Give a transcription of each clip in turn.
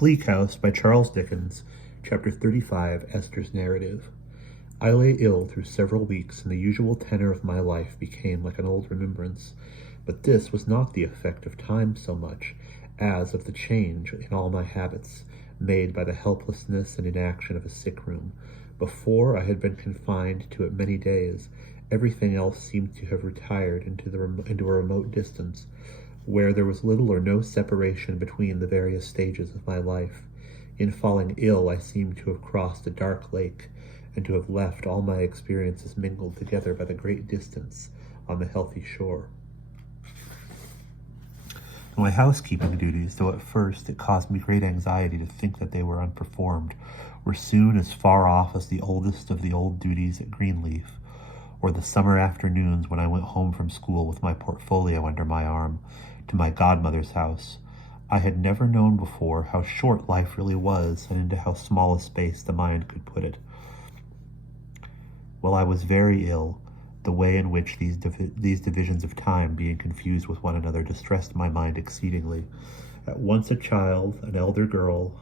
Bleak House by Charles Dickens, Chapter 35, Esther's Narrative. I lay ill through several weeks, and the usual tenor of my life became like an old remembrance. But this was not the effect of time so much as of the change in all my habits, made by the helplessness and inaction of a sick room. Before I had been confined to it many days, everything else seemed to have retired into a remote distance, where there was little or no separation between the various stages of my life. In falling ill, I seemed to have crossed a dark lake, and to have left all my experiences mingled together by the great distance on the healthy shore. My housekeeping duties, though at first it caused me great anxiety to think that they were unperformed, were soon as far off as the oldest of the old duties at Greenleaf, or the summer afternoons when I went home from school with my portfolio under my arm to my godmother's house. I had never known before how short life really was, and into how small a space the mind could put it. While I was very ill, the way in which these divisions of time, being confused with one another, distressed my mind exceedingly. At once a child, an elder girl,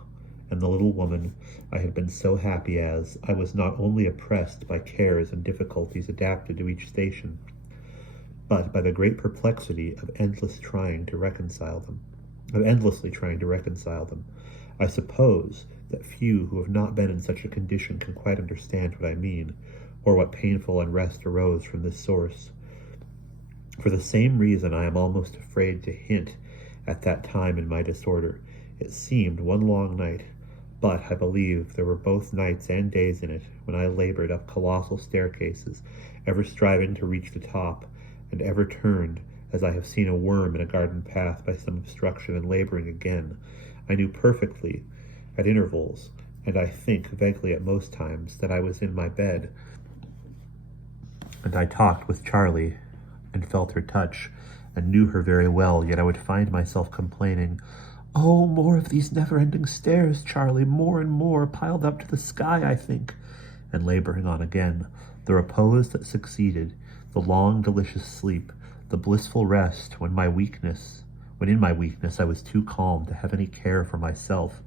and the little woman I had been so happy as, I was not only oppressed by cares and difficulties adapted to each station, but by the great perplexity of endlessly trying to reconcile them. I suppose that few who have not been in such a condition can quite understand what I mean, or what painful unrest arose from this source. For the same reason I am almost afraid to hint at that time in my disorder. It seemed one long night, but I believe there were both nights and days in it when I labored up colossal staircases, ever striving to reach the top, and ever turned, as I have seen a worm in a garden path, by some obstruction, and laboring again. I knew perfectly, at intervals, and I think vaguely at most times, that I was in my bed, and I talked with Charlie, and felt her touch, and knew her very well, yet I would find myself complaining, "Oh, more of these never-ending stairs, Charlie, more and more, piled up to the sky, I think," and laboring on again. The repose that succeeded, the long, delicious sleep, the blissful rest, when in my weakness I was too calm to have any care for myself,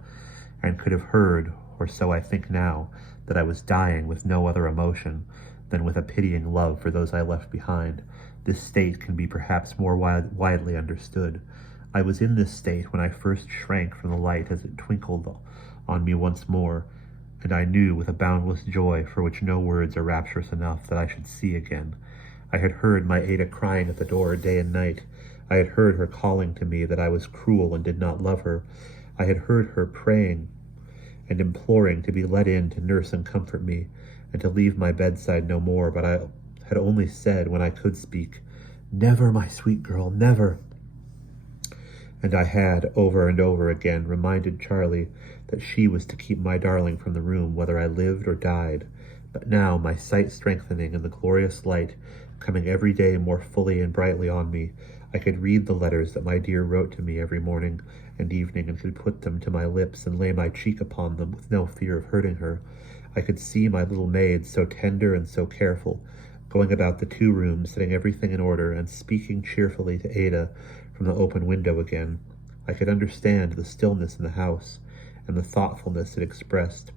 and could have heard, or so I think now, that I was dying with no other emotion than with a pitying love for those I left behind. This state can be perhaps more widely understood. I was in this state when I first shrank from the light as it twinkled on me once more, and I knew with a boundless joy for which no words are rapturous enough that I should see again. I had heard my Ada crying at the door day and night. I had heard her calling to me that I was cruel and did not love her. I had heard her praying and imploring to be let in to nurse and comfort me, and to leave my bedside no more, but I had only said, when I could speak, "Never, my sweet girl, never." And I had, over and over again, reminded Charlie that she was to keep my darling from the room, whether I lived or died. But now, my sight strengthening and the glorious light coming every day more fully and brightly on me, I could read the letters that my dear wrote to me every morning and evening, and could put them to my lips and lay my cheek upon them with no fear of hurting her. I could see my little maid, so tender and so careful, going about the 2 rooms, setting everything in order, and speaking cheerfully to Ada from the open window again. I could understand the stillness in the house, and the thoughtfulness it expressed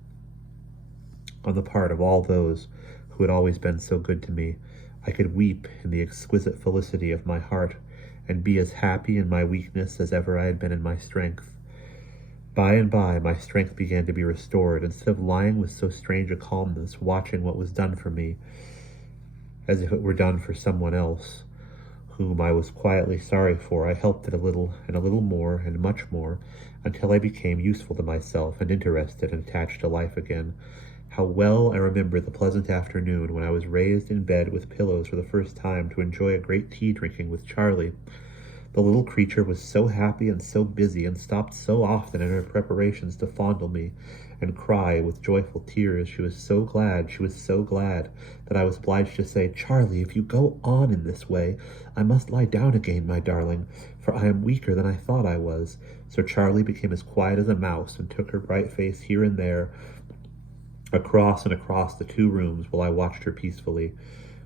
on the part of all those who had always been so good to me. I could weep in the exquisite felicity of my heart, and be as happy in my weakness as ever I had been in my strength. By and by my strength began to be restored. Instead of lying with so strange a calmness, watching what was done for me, as if it were done for someone else, whom I was quietly sorry for, I helped it a little, and a little more, and much more, until I became useful to myself, and interested and attached to life again. How well I remember the pleasant afternoon when I was raised in bed with pillows for the first time to enjoy a great tea-drinking with Charlie. The little creature was so happy and so busy, and stopped so often in her preparations to fondle me and cry with joyful tears. She was so glad, that I was obliged to say, "Charlie, if you go on in this way, I must lie down again, my darling, for I am weaker than I thought I was." So Charlie became as quiet as a mouse, and took her bright face here and there, across the 2 rooms, while I watched her peacefully.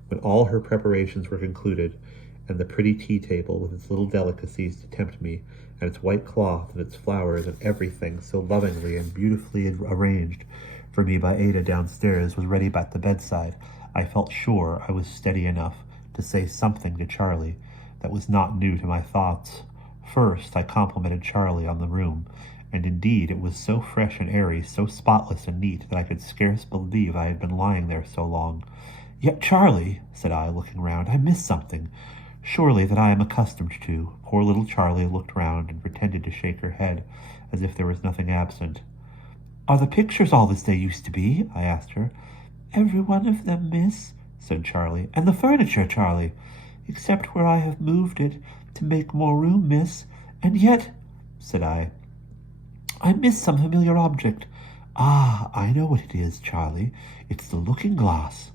When all her preparations were concluded, and the pretty tea table with its little delicacies to tempt me, and its white cloth and its flowers and everything so lovingly and beautifully arranged for me by Ada downstairs was ready at the bedside, I felt sure I was steady enough to say something to Charlie that was not new to my thoughts. First, I complimented Charlie on the room, and indeed it was so fresh and airy, so spotless and neat, that I could scarce believe I had been lying there so long. "Yet, Charlie," said I, looking round, "I miss something, surely, that I am accustomed to." Poor little Charlie looked round and pretended to shake her head, as if there was nothing absent. "Are the pictures all as they used to be?" I asked her. "Every one of them, miss," said Charlie. "And the furniture, Charlie?" "Except where I have moved it to make more room, miss. And yet," said I miss some familiar object." "Ah, I know what it is, Charlie. It's the looking-glass."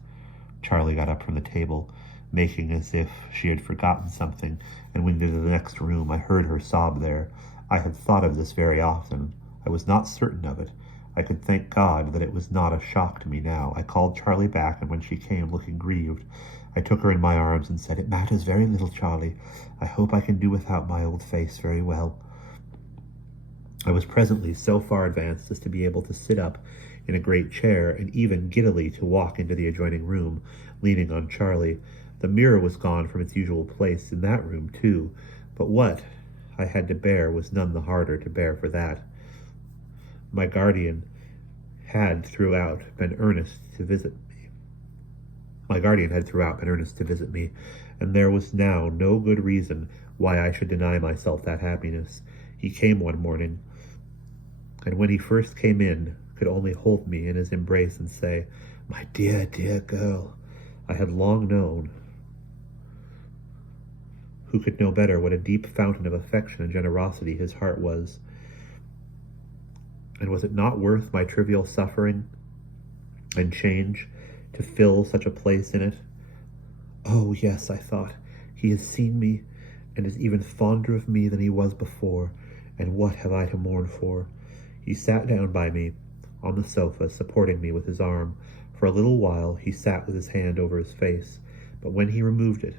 Charlie got up from the table, making as if she had forgotten something, and went into the next room. I heard her sob there. I had thought of this very often. I was not certain of it. I could thank God that it was not a shock to me now. I called Charlie back, and when she came, looking grieved, I took her in my arms and said, "It matters very little, Charlie. I hope I can do without my old face very well." I was presently so far advanced as to be able to sit up in a great chair, and even giddily to walk into the adjoining room, leaning on Charlie. The mirror was gone from its usual place in that room, too, but what I had to bear was none the harder to bear for that. My guardian had throughout been earnest to visit me. And there was now no good reason why I should deny myself that happiness. He came one morning, and when he first came in, could only hold me in his embrace and say, "My dear, dear girl." I had long known. Who could know better what a deep fountain of affection and generosity his heart was? And was it not worth my trivial suffering and change to fill such a place in it? "Oh, yes," I thought, "he has seen me, and is even fonder of me than he was before, and what have I to mourn for?" He sat down by me on the sofa, supporting me with his arm. For a little while he sat with his hand over his face, but when he removed it,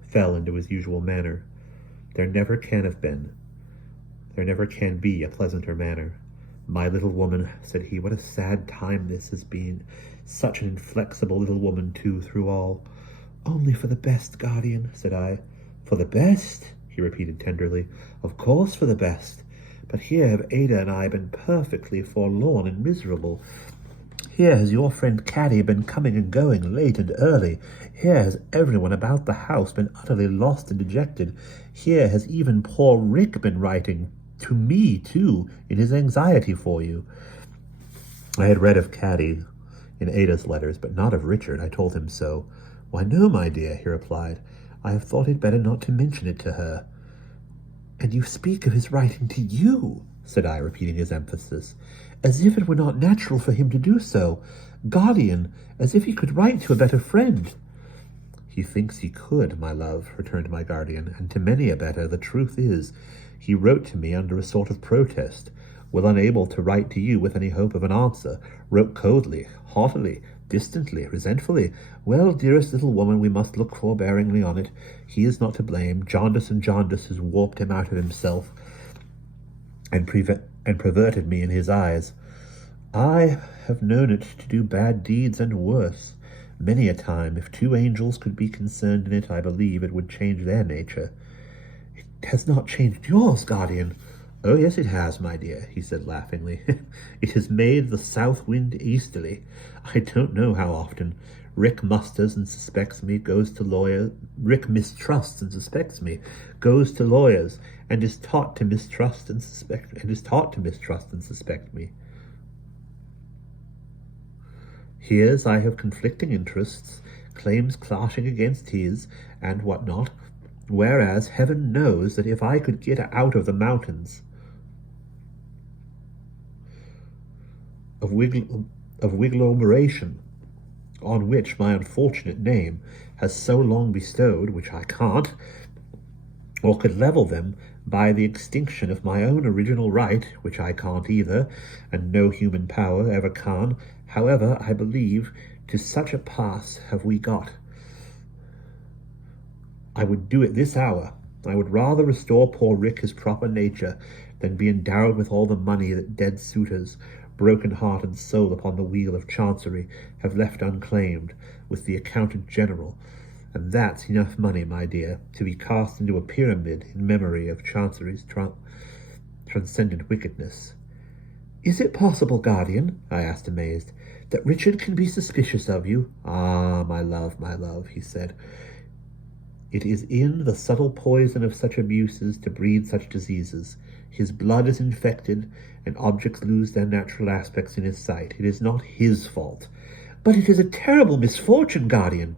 fell into his usual manner. There never can be a pleasanter manner. "My little woman," said he, "what a sad time this has been. Such an inflexible little woman, too, through all." "Only for the best, guardian," said I. "For the best?" he repeated tenderly. "Of course for the best. But here have Ada and I been perfectly forlorn and miserable. Here has your friend Caddy been coming and going late and early. Here has everyone about the house been utterly lost and dejected. Here has even poor Rick been writing to me, too, in his anxiety for you." I had read of Caddy in Ada's letters, but not of Richard. I told him so. "Why, no, my dear," he replied. "I have thought it better not to mention it to her." "And you speak of his writing to you," said I, repeating his emphasis, "as if it were not natural for him to do so. Guardian, as if he could write to a better friend." "He thinks he could, my love," returned my guardian, "and to many a better. The truth is, he wrote to me under a sort of protest, while unable to write to you with any hope of an answer, wrote coldly, haughtily, distantly, resentfully. Well, dearest little woman, we must look forbearingly on it. He is not to blame. Jaundice has warped him out of himself, and perverted me in his eyes. I have known it to do bad deeds and worse. Many a time, if two angels could be concerned in it, I believe it would change their nature." "It has not changed yours, guardian." "Oh, yes, it has, my dear," he said laughingly. "It has made the south wind easterly. I don't know how often. Rick musters and suspects me, goes to lawyers. Rick mistrusts and suspects me, goes to lawyers, and is taught to mistrust and suspect me. Hears I have conflicting interests, claims clashing against his, and what not, whereas heaven knows that if I could get out of the mountains of Wiglomeration, on which my unfortunate name has so long bestowed, which I can't, or could level them by the extinction of my own original right, which I can't either, and no human power ever can. However, I believe to such a pass have we got. I would do it this hour, I would rather restore poor Rick his proper nature than be endowed with all the money that dead suitors, broken heart and soul upon the wheel of Chancery, have left unclaimed, with the Accountant General. And that's enough money, my dear, to be cast into a pyramid in memory of Chancery's transcendent wickedness. Is it possible, guardian, I asked amazed, that Richard can be suspicious of you? Ah, my love, he said. It is in the subtle poison of such abuses to breed such diseases. His blood is infected, and objects lose their natural aspects in his sight. It is not his fault. But it is a terrible misfortune, guardian.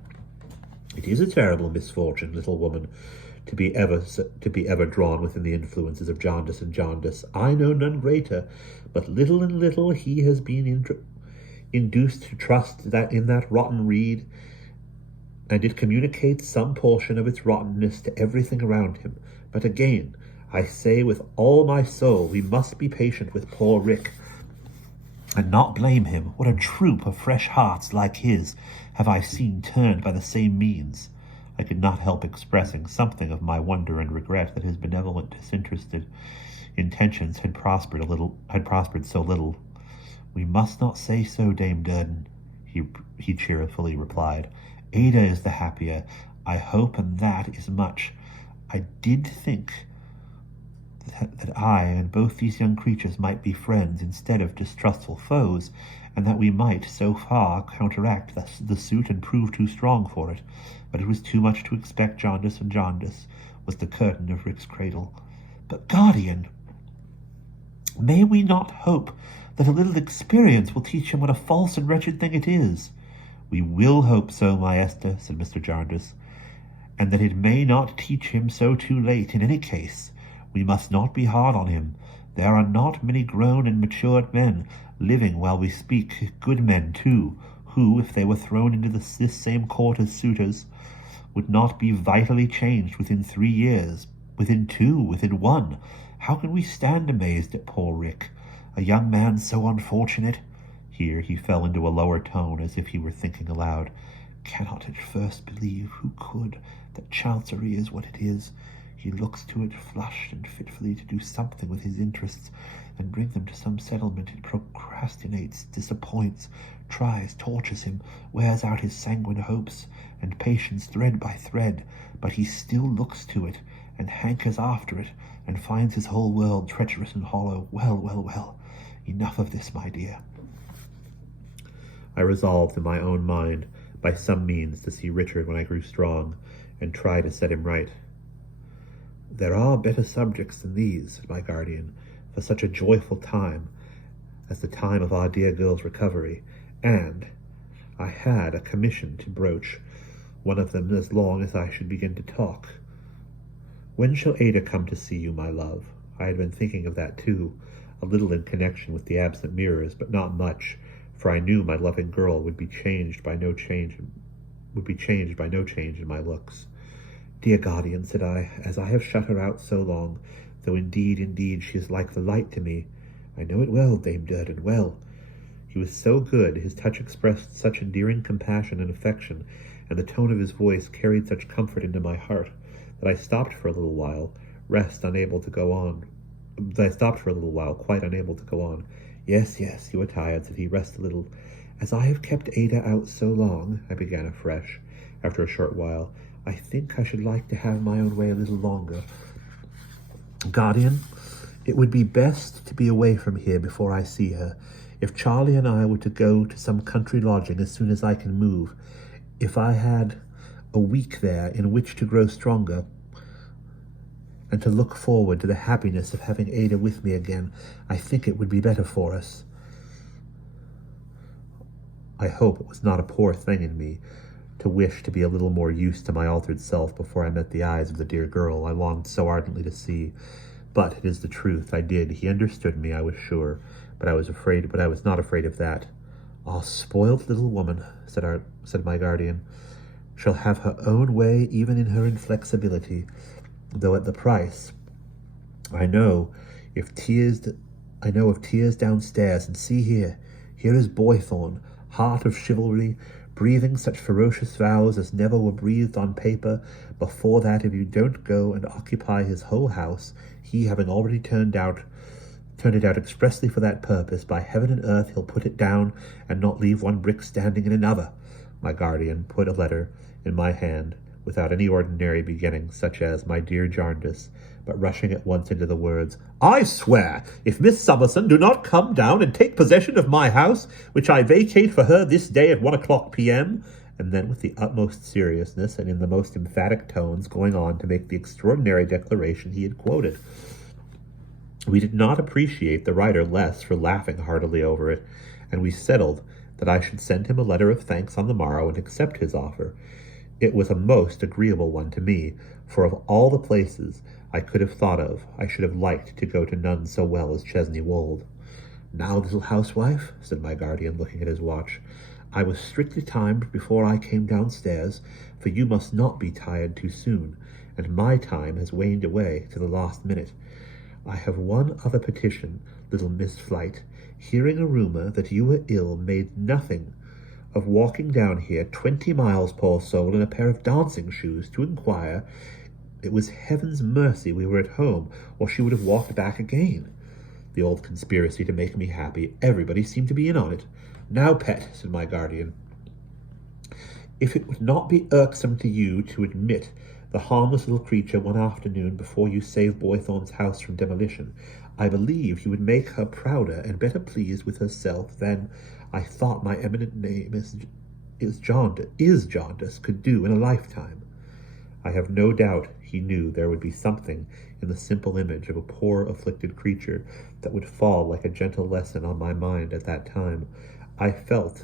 It is a terrible misfortune, little woman, to be ever drawn within the influences of jaundice and jaundice. I know none greater, but little and little he has been induced to trust that in that rotten reed, and it communicates some portion of its rottenness to everything around him. But again, I say with all my soul, we must be patient with poor Rick, and not blame him. What a troop of fresh hearts like his have I seen turned by the same means. I could not help expressing something of my wonder and regret that his benevolent, disinterested intentions had prospered so little. We must not say so, Dame Durden, he cheerfully replied. Ada is the happier, I hope, and that is much. I did think that I and both these young creatures might be friends instead of distrustful foes, and that we might so far counteract the suit and prove too strong for it. But it was too much to expect. Jaundice and jaundice was the curtain of Rick's cradle. But, guardian, may we not hope that a little experience will teach him what a false and wretched thing it is? We will hope so, my Esther, said Mr. Jarndyce, and that it may not teach him so too late. In any case, we must not be hard on him. There are not many grown and matured men living while we speak, good men too, who, if they were thrown into this same court as suitors, would not be vitally changed within 3 years, within 2, within 1. How can we stand amazed at poor Rick, a young man so unfortunate? Here he fell into a lower tone, as if he were thinking aloud. Cannot at first believe, who could, that Chancery is what it is. He looks to it flushed and fitfully to do something with his interests, and bring them to some settlement. It procrastinates, disappoints, tries, tortures him, wears out his sanguine hopes and patience thread by thread, but he still looks to it, and hankers after it, and finds his whole world treacherous and hollow. Well, enough of this, my dear. I resolved in my own mind by some means to see Richard when I grew strong, and try to set him right. There are better subjects than these, said my guardian, for such a joyful time as the time of our dear girl's recovery, and I had a commission to broach one of them as long as I should begin to talk. When shall Ada come to see you, my love? I had been thinking of that too, a little in connection with the absent mirrors, but not much, for I knew my loving girl would be changed by no change in my looks. Dear guardian, said I, as I have shut her out so long, though indeed she is like the light to me. I know it well, Dame Durden, well. He was so good, his touch expressed such endearing compassion and affection, and the tone of his voice carried such comfort into my heart, that I stopped for a little while, quite unable to go on. Yes, you are tired, said he. Rest a little. As I have kept Ada out so long, I began afresh, after a short while, I think I should like to have my own way a little longer. Guardian, it would be best to be away from here before I see her. If Charlie and I were to go to some country lodging as soon as I can move, if I had a week there in which to grow stronger, and to look forward to the happiness of having Ada with me again, I think it would be better for us. I hope it was not a poor thing in me to wish to be a little more used to my altered self before I met the eyes of the dear girl I longed so ardently to see. But it is the truth, I did. He understood me, I was sure, but I was not afraid of that. Ah, spoiled little woman, said my guardian, shall have her own way even in her inflexibility, though at the price. I know of tears downstairs, and see here is Boythorn, heart of chivalry, breathing such ferocious vows as never were breathed on paper before, that if you don't go and occupy his whole house, he having already turned it out expressly for that purpose, by heaven and earth he'll put it down, and not leave one brick standing in another. My guardian put a letter in my hand, without any ordinary beginning, such as, my dear Jarndyce, but rushing at once into the words, I swear, if Miss Summerson do not come down and take possession of my house, which I vacate for her this day at 1:00 p.m., and then with the utmost seriousness and in the most emphatic tones going on to make the extraordinary declaration he had quoted. We did not appreciate the writer less for laughing heartily over it, and we settled that I should send him a letter of thanks on the morrow and accept his offer. It was a most agreeable one to me, for of all the places I could have thought of, I should have liked to go to none so well as Chesney Wold. Now, little housewife, said my guardian, looking at his watch, I was strictly timed before I came downstairs, for you must not be tired too soon, and my time has waned away to the last minute. I have one other petition, little Miss Flight. Hearing a rumour that you were ill, made nothing of walking down here 20 miles, poor soul, in a pair of dancing shoes, to inquire. It was heaven's mercy we were at home, or she would have walked back again. The old conspiracy to make me happy, everybody seemed to be in on it. Now, pet, said my guardian, if it would not be irksome to you to admit the harmless little creature one afternoon before you saved Boythorn's house from demolition, I believe you would make her prouder and better pleased with herself than I thought my eminent name is Jarndyce could do in a lifetime. I have no doubt he knew there would be something in the simple image of a poor afflicted creature that would fall like a gentle lesson on my mind at that time. I felt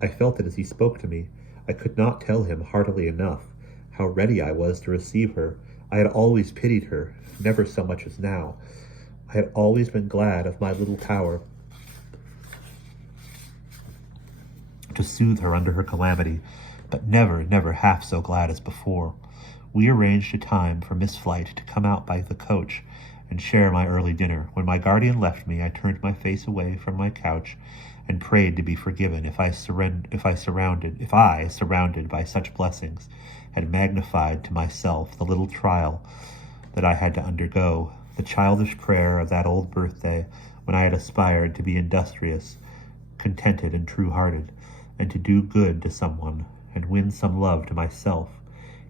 it as he spoke to me. I could not tell him heartily enough how ready I was to receive her. I had always pitied her, never so much as now. I had always been glad of my little power to soothe her under her calamity, but never half so glad as before. We arranged a time for Miss Flight to come out by the coach and share my early dinner. When my guardian left me, I turned my face away from my couch and prayed to be forgiven if I, surrounded by such blessings, had magnified to myself the little trial that I had to undergo, the childish prayer of that old birthday when I had aspired to be industrious, contented, and true-hearted, and to do good to someone and win some love to myself.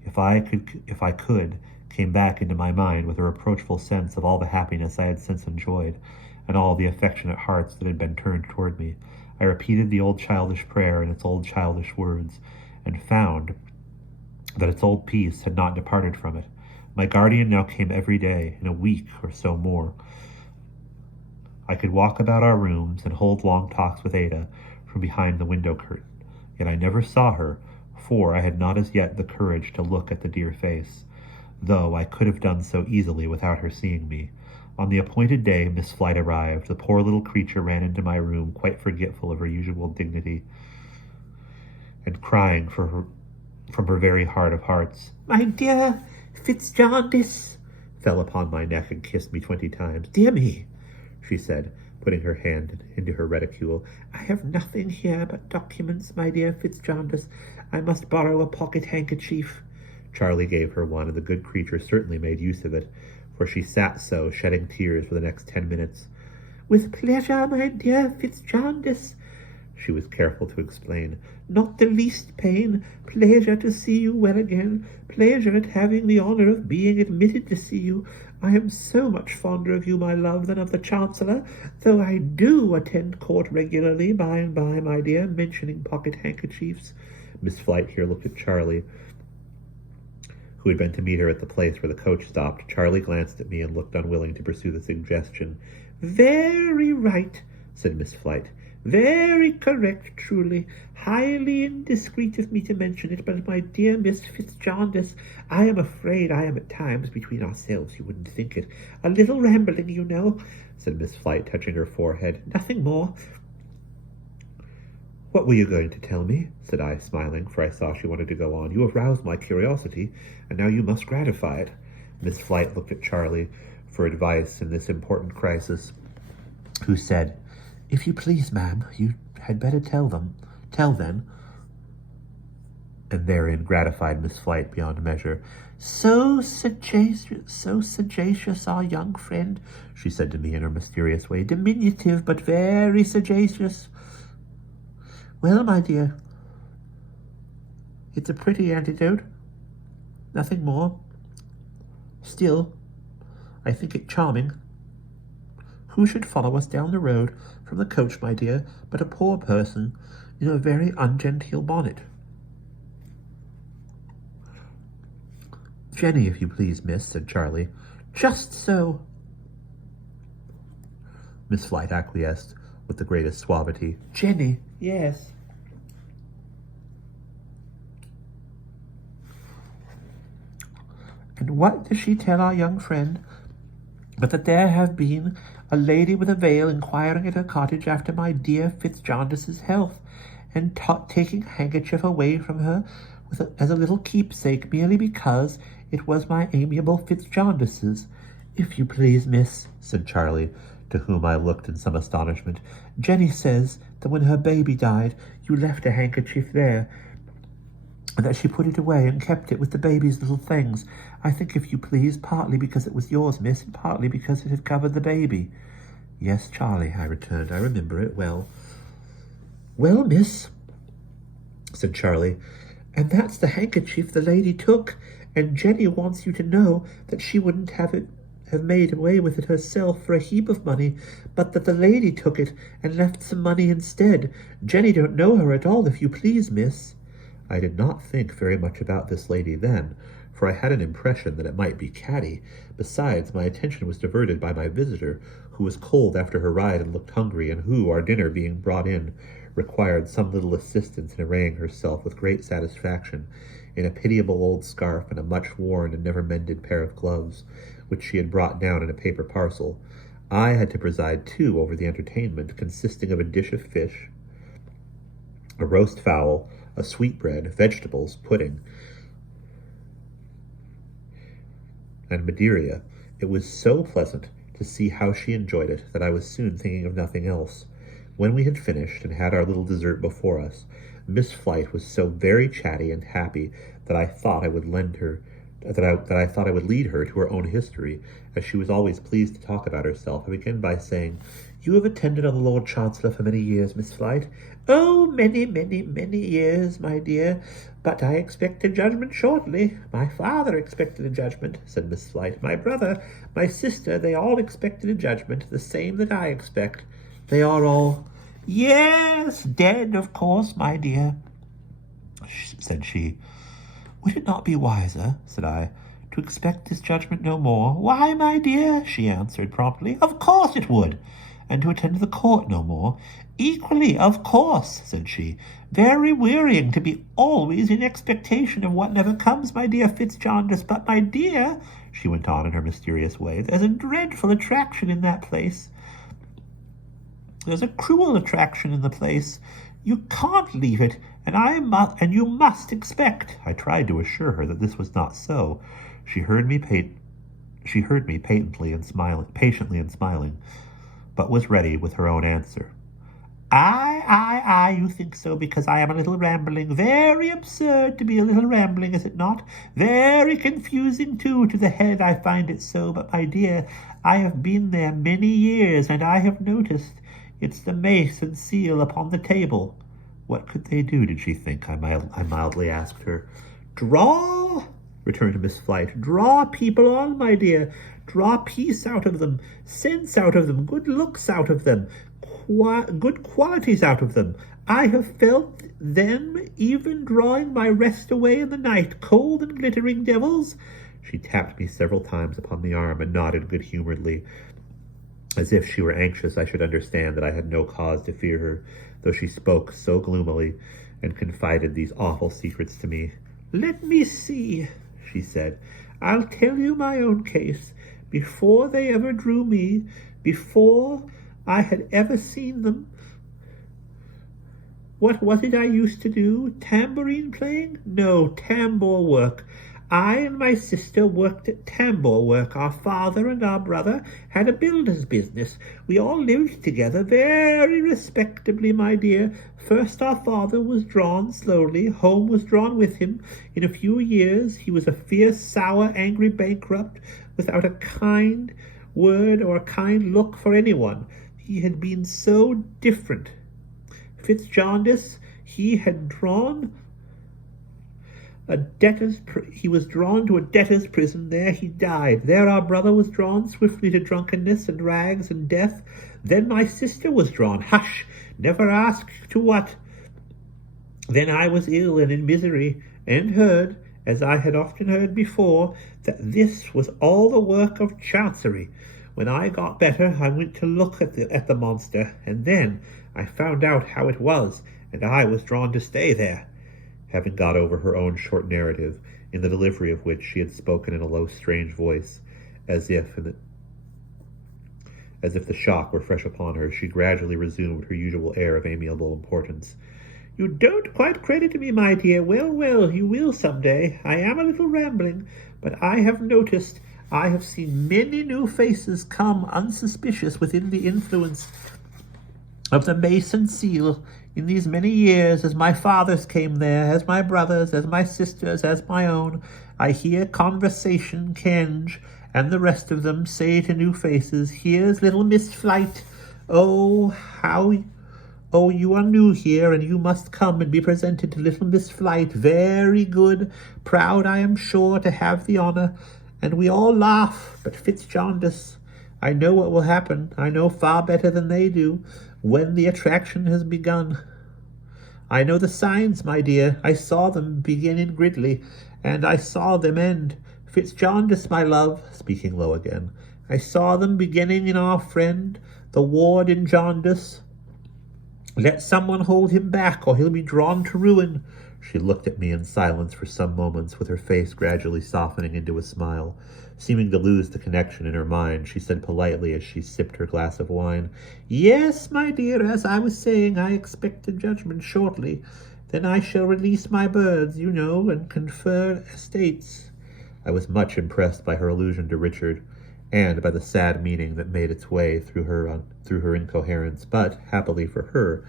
If I could, came back into my mind with a reproachful sense of all the happiness I had since enjoyed, and all the affectionate hearts that had been turned toward me. I repeated the old childish prayer in its old childish words, and found that its old peace had not departed from it. My guardian now came every day, in a week or so more. I could walk about our rooms and hold long talks with Ada from behind the window curtain, yet I never saw her, for I had not as yet the courage to look at the dear face, though I could have done so easily without her seeing me. On the appointed day Miss Flight arrived. The poor little creature ran into my room, quite forgetful of her usual dignity, and crying from her very heart of hearts. My dear Fitzjarndyce, fell upon my neck and kissed me 20 times. Dear me, she said, putting her hand into her reticule, I have nothing here but documents, my dear Fitzjarndyce. I must borrow a pocket handkerchief. Charlie gave her one, and the good creature certainly made use of it, for she sat so, shedding tears for the next 10 minutes. With pleasure, my dear Fitzjarndyce, she was careful to explain. Not the least pain. Pleasure to see you well again. Pleasure at having the honour of being admitted to see you. I am so much fonder of you, my love, than of the Chancellor, though I do attend court regularly by and by, my dear, mentioning pocket handkerchiefs. Miss Flight here looked at Charlie, who had been to meet her at the place where the coach stopped. Charlie glanced at me and looked unwilling to pursue the suggestion. Very right, said Miss Flight. Very correct, truly. Highly indiscreet of me to mention it, but my dear Miss Fitzjarndyce, I am afraid I am at times, between ourselves, you wouldn't think it, a little rambling, you know, said Miss Flight, touching her forehead. Nothing more. What were you going to tell me? Said I, smiling, for I saw she wanted to go on. You have roused my curiosity, and now you must gratify it. Miss Flight looked at Charlie for advice in this important crisis, who said, If you please, ma'am, you had better tell then. and therein gratified Miss Flite beyond measure. So sagacious, our young friend, she said to me in her mysterious way. Diminutive, but very sagacious. Well, my dear, it's a pretty antidote. Nothing more. Still, I think it charming. Who should follow us down the road from the coach, my dear, but a poor person in a very ungenteel bonnet? Jenny, if you please, miss, said Charlie. Just so. Miss Flite acquiesced with the greatest suavity. Jenny, yes. And what does she tell our young friend but that there have been a lady with a veil inquiring at her cottage after my dear Fitzjarndyce's health, and taking a handkerchief away from her as a little keepsake, merely because it was my amiable Fitzjarndyce's. If you please, miss, said Charlie, to whom I looked in some astonishment. Jenny says that when her baby died, you left a handkerchief there, and that she put it away and kept it with the baby's little things. I think, if you please, partly because it was yours, miss, and partly because it had covered the baby. Yes, Charlie, I returned. I remember it well. Well, miss, said Charlie, and that's the handkerchief the lady took, and Jenny wants you to know that she wouldn't have made away with it herself for a heap of money, but that the lady took it and left some money instead. Jenny don't know her at all, if you please, miss. I did not think very much about this lady then, for I had an impression that it might be Caddy. Besides, my attention was diverted by my visitor, who was cold after her ride and looked hungry, and who, our dinner being brought in, required some little assistance in arraying herself with great satisfaction in a pitiable old scarf and a much-worn and never-mended pair of gloves, which she had brought down in a paper parcel. I had to preside, too, over the entertainment, consisting of a dish of fish, a roast fowl, a sweetbread, vegetables, pudding, and Madeira. It was so pleasant to see how she enjoyed it that I was soon thinking of nothing else. When we had finished and had our little dessert before us, Miss Flite was so very chatty and happy that I thought I would lead her to her own history, as she was always pleased to talk about herself. I began by saying, You have attended on the Lord Chancellor for many years, Miss Flite. Oh, many, many, many years, my dear, but I expect a judgment shortly. My father expected a judgment, said Miss Flite. My brother, my sister, they all expected a judgment, the same that I expect. They are all, yes, dead, of course, my dear, said she. Would it not be wiser, said I, to expect this judgment no more? Why, my dear, she answered promptly, of course it would. And to attend the court no more? Equally, of course, said she. Very wearying to be always in expectation of what never comes, my dear Fitzjarndyce. But, my dear, she went on in her mysterious way, there's a dreadful attraction in that place. There's a cruel attraction in the place. You can't leave it, and you must expect. I tried to assure her that this was not so. She heard me patiently and smiling, but was ready with her own answer. Aye, you think so because I am a little rambling. Very absurd to be a little rambling, is it not? Very confusing, too, to the head. I find it so. But, my dear, I have been there many years, and I have noticed it's the mace and seal upon the table. What could they do, did she think? I mildly asked her. Draw, returned Miss Flite. Draw people on, my dear. Draw peace out of them, sense out of them, good looks out of them, good qualities out of them. I have felt them even drawing my rest away in the night. Cold and glittering devils. She tapped me several times upon the arm and nodded good-humoredly, as if she were anxious I should understand that I had no cause to fear her, though she spoke so gloomily and confided these awful secrets to me. Let me see, she said. I'll tell you my own case. Before they ever drew me, before I had ever seen them, what was it I used to do? Tambourine playing? No, tambour work. I and my sister worked at tambour work. Our father and our brother had a builder's business. We all lived together very respectably, my dear. First our father was drawn slowly. Home was drawn with him. In a few years he was a fierce, sour, angry bankrupt, without a kind word or a kind look for anyone. He had been so different. Fitzjaundice, he was drawn to a debtor's prison. There he died. There our brother was drawn swiftly to drunkenness and rags and death. Then my sister was drawn. Hush! Never ask to what. Then I was ill and in misery, and heard, as I had often heard before, that this was all the work of Chancery. When I got better, I went to look at the monster, and then I found out how it was, and I was drawn to stay there. Having got over her own short narrative, in the delivery of which she had spoken in a low, strange voice, as if the shock were fresh upon her, she gradually resumed her usual air of amiable importance. You don't quite credit me, my dear. Well, you will some day. I am a little rambling, but I have seen many new faces come unsuspicious within the influence of the Mason seal in these many years, as my fathers came there, as my brothers, as my sisters, as my own. I hear Conversation, Kenge, and the rest of them say to new faces, Here's little Miss Flight. Oh, you are new here, and you must come and be presented to little Miss Flight. Very good. Proud, I am sure, to have the honor. And we all laugh. But Fitzjaundice, I know what will happen. I know far better than they do when the attraction has begun. I know the signs, my dear. I saw them begin in Gridley, and I saw them end. Fitzjaundice, my love, speaking low again, I saw them beginning in our friend, the ward in Jaundice. Let someone hold him back, or he'll be drawn to ruin. She looked at me in silence for some moments, with her face gradually softening into a smile. Seeming to lose the connection in her mind, she said politely as she sipped her glass of wine, Yes, my dear, as I was saying, I expect a judgment shortly. Then I shall release my birds, you know, and confer estates. I was much impressed by her allusion to Richard, and by the sad meaning that made its way through her incoherence, but, happily for her,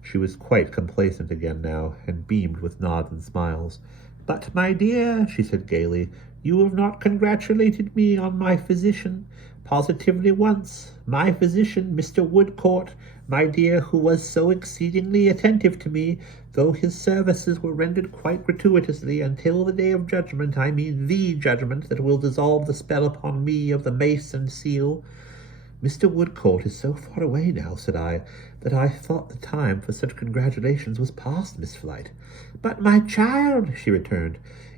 she was quite complacent again now, and beamed with nods and smiles. But, my dear, she said gaily, you have not congratulated me on my physician, positively once. My physician, Mr. Woodcourt, my dear, who was so exceedingly attentive to me, though his services were rendered quite gratuitously, until the day of judgment, I mean the judgment that will dissolve the spell upon me of the mace and seal. Mr. Woodcourt is so far away now, said I, that I thought the time for such congratulations was past, Miss Flight. But, my child, she returned,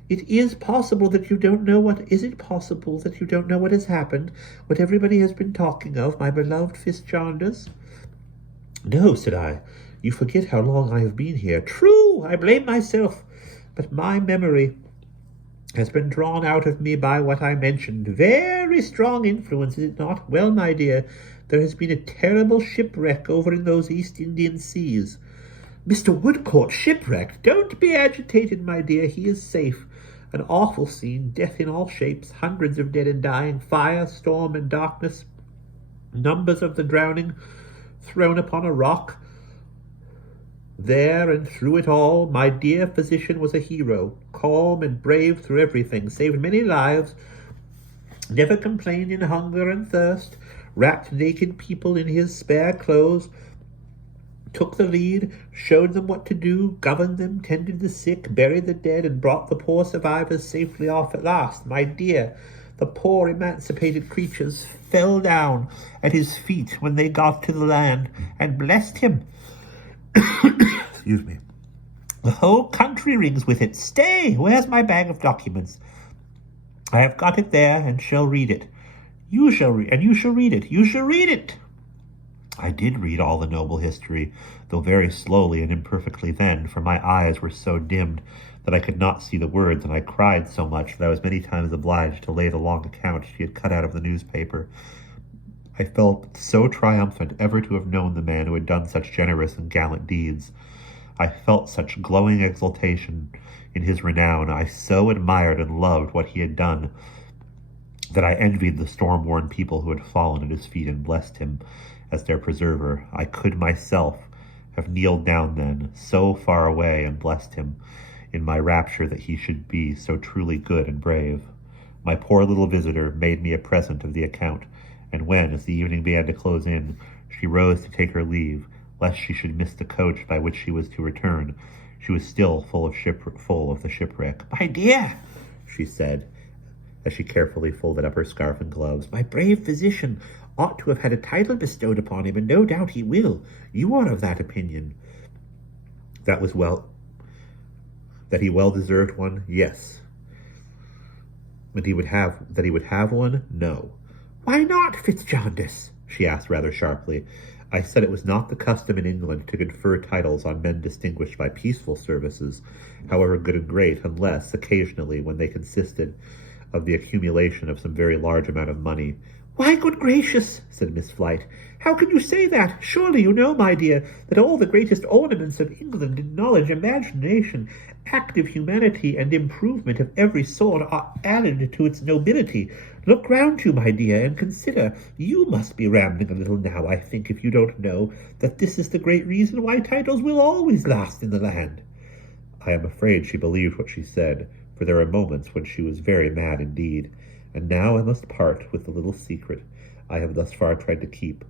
is it possible that you don't know what has happened, what everybody has been talking of, my beloved Fitzjaundice? No, said I. You forget how long I have been here. True, I blame myself, but my memory has been drawn out of me by what I mentioned. Very strong influence, is it not? Well, my dear, there has been a terrible shipwreck over in those East Indian seas. Mr. Woodcourt shipwrecked? Don't be agitated, my dear. He is safe. An awful scene, death in all shapes, hundreds of dead and dying, fire, storm, and darkness, numbers of the drowning thrown upon a rock. There and through it all, my dear physician was a hero, calm and brave through everything, saved many lives, never complained in hunger and thirst, wrapped naked people in his spare clothes, took the lead, showed them what to do, governed them, tended the sick, buried the dead, and brought the poor survivors safely off at last. My dear, the poor emancipated creatures fell down at his feet when they got to the land, and blessed him. Excuse me. The whole country rings with it. Stay! Where's my bag of documents? I have got it there, and shall read it. You shall read it. You shall read it! I did read all the noble history, though very slowly and imperfectly then, for my eyes were so dimmed that I could not see the words, and I cried so much that I was many times obliged to lay the long account she had cut out of the newspaper. I felt so triumphant ever to have known the man who had done such generous and gallant deeds. I felt such glowing exultation in his renown, I so admired and loved what he had done, that I envied the storm-worn people who had fallen at his feet and blessed him as their preserver. I could myself have kneeled down then, so far away, and blessed him, in my rapture that he should be so truly good and brave. My poor little visitor made me a present of the account, and when, as the evening began to close in, she rose to take her leave, lest she should miss the coach by which she was to return, she was still full of the shipwreck. "My dear," she said, as she carefully folded up her scarf and gloves, "my brave physician ought to have had a title bestowed upon him, and no doubt he will. You are of that opinion." That he well deserved one? Yes. That he would have one? No. "Why not, Fitzjaundice?" she asked rather sharply. I said it was not the custom in England to confer titles on men distinguished by peaceful services, however good and great, unless, occasionally, when they consisted of the accumulation of some very large amount of money. "Why, good gracious," said Miss Flite, "how can you say that? Surely you know, my dear, that all the greatest ornaments of England in knowledge, imagination, active humanity, and improvement of every sort are added to its nobility. Look round you, my dear, and consider. You must be rambling a little now, I think, if you don't know that this is the great reason why titles will always last in the land." I am afraid she believed what she said, for there were moments when she was very mad indeed. And now I must part with the little secret I have thus far tried to keep.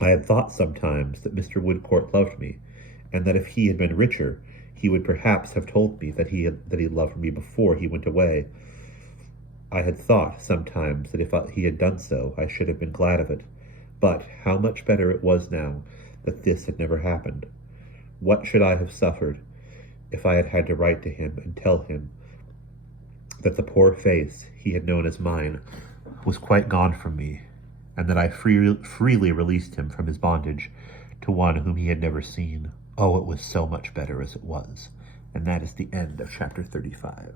I had thought sometimes that Mr. Woodcourt loved me, and that if he had been richer, he would perhaps have told me that he loved me before he went away. I had thought sometimes that if he had done so, I should have been glad of it. But how much better it was now that this had never happened. What should I have suffered if I had had to write to him and tell him that the poor face he had known as mine was quite gone from me, and that I freely released him from his bondage to one whom he had never seen? Oh, it was so much better as it was. And that is the end of chapter 35.